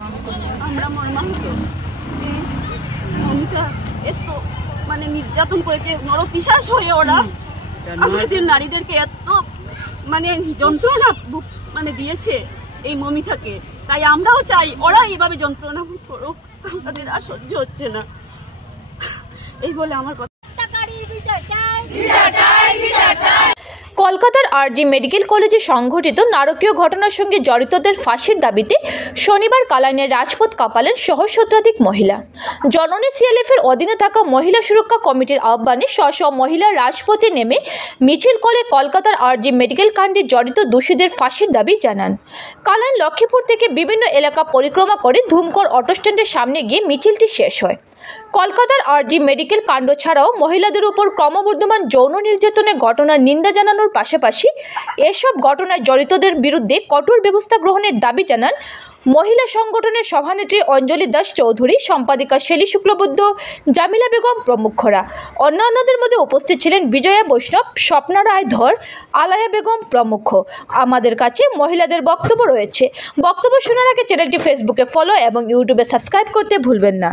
আমরা মর্মাহত। এত মানে নির্যাতন করেছে, নরপিশাচ হয়ে ওরা আমাদের নারীদেরকে এত মানে যন্ত্রণা মানে দিয়েছে এই মমিতাকে। তাই আমরাও চাই ওরা এইভাবে যন্ত্রণা করুক, আমাদের আর সহ্য হচ্ছে না। এই বলে আমার কথা। কলকাতার আরজি মেডিকেল কলেজে সংঘটিত নারকীয় ঘটনার সঙ্গে জড়িতদের ফাঁসির দাবিতে শনিবার কালাইনের রাজপথ কাঁপালেন সহস্রাধিক মহিলা। জননী সিএলএফের অধীনে থাকা মহিলা সুরক্ষা কমিটির আহ্বানে স্ব মহিলা রাজপথে নেমে মিছিল করে কলকাতার আরজি মেডিকেল কাণ্ডে জড়িত দোষীদের ফাঁসির দাবি জানান। কালাইন লক্ষ্মীপুর থেকে বিভিন্ন এলাকা পরিক্রমা করে ধুমকর অটোস্ট্যান্ডের সামনে গিয়ে মিছিলটি শেষ হয়। কলকাতার আরজি মেডিকেল কাণ্ড ছাড়াও মহিলাদের উপর ক্রমবর্ধমান যৌন নির্যাতনের ঘটনার নিন্দা জানানোর পাশাপাশি এসব ঘটনায় জড়িতদের বিরুদ্ধে কঠোর ব্যবস্থা গ্রহণের দাবি জানান মহিলা সংগঠনের সভানেত্রী অঞ্জলি দাস চৌধুরী, সম্পাদিকা শেলি শুক্লবৈদ্য, জামিলা বেগম প্রমুখরা। অন্যান্যদের মধ্যে উপস্থিত ছিলেন বিজয়া বৈষ্ণব, স্বপ্না রায় ধর, আলায়া বেগম প্রমুখ। আমাদের কাছে মহিলাদের বক্তব্য রয়েছে। বক্তব্য শোনার আগে চ্যানেলটি ফেসবুকে ফলো এবং ইউটিউবে সাবস্ক্রাইব করতে ভুলবেন না।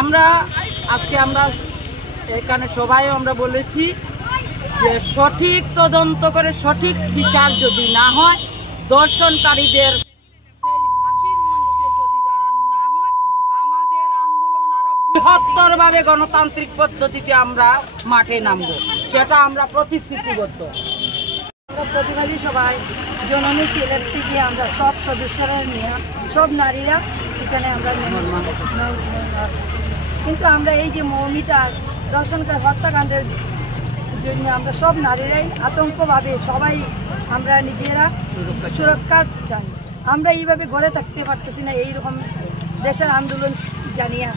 আমরা এখানে সবাই আমরা বলেছি যে সঠিক তদন্ত করে সঠিক বিচার যদি না হয়, দর্শনকারীদের ফাঁসির মঞ্চে যদি দাঁড়ানো না হয়, আমাদের আন্দোলন আরো বৃহত্তরভাবে গণতান্ত্রিক পদ্ধতিতে আমরা মাঠে নামব, সেটা আমরা প্রতিশ্রুতিবদ্ধ। প্রতিবাদী সবাই জননী সিএলএফ থেকে আমরা সব সদস্যরা নিয়ে সব নারীরা এখানে আমরা কিন্তু আমরা এই যে মৌমিতা দর্শনকারী হত্যাকাণ্ডের জন্য আমরা সব নারীরাই আতঙ্কভাবে সবাই আমরা নিজেরা সুরক্ষা চাই। আমরা এইভাবে ঘরে থাকতে পারতেছি না এইরকম দেশের আন্দোলন জানিয়া।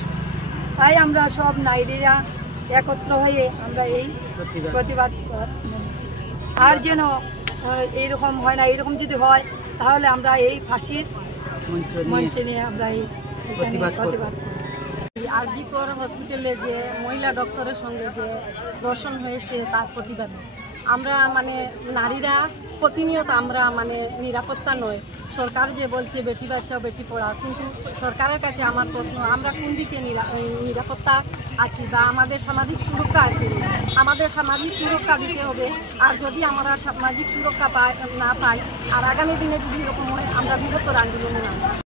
তাই আমরা সব নারীরা একত্র হয়ে আমরা এই প্রতিবাদ আর যেন এইরকম হয় না। এইরকম যদি হয় তাহলে আমরা এই ফাঁসির মঞ্চে নিয়ে আমরা এই প্রতিবাদ করি। আরজি কর হসপিটালে যে মহিলা ডক্টরের সঙ্গে যে ধর্ষণ হয়েছে তার প্রতিবাদে আমরা নারীরা প্রতিনিয়ত আমরা নিরাপত্তা নয়। সরকার যে বলছে বেটি বাঁচাও বেটি পড়াও, কিন্তু সরকারের কাছে আমার প্রশ্ন, আমরা কোন দিকে নিরাপত্তা আছি বা আমাদের সামাজিক সুরক্ষা আছে? আমাদের সামাজিক সুরক্ষা দিতে হবে। আর যদি আমরা সামাজিক সুরক্ষা না পাই আর আগামী দিনে যদি এরকম হয়, আমরা বৃহত্তর আন্দোলনে নামব।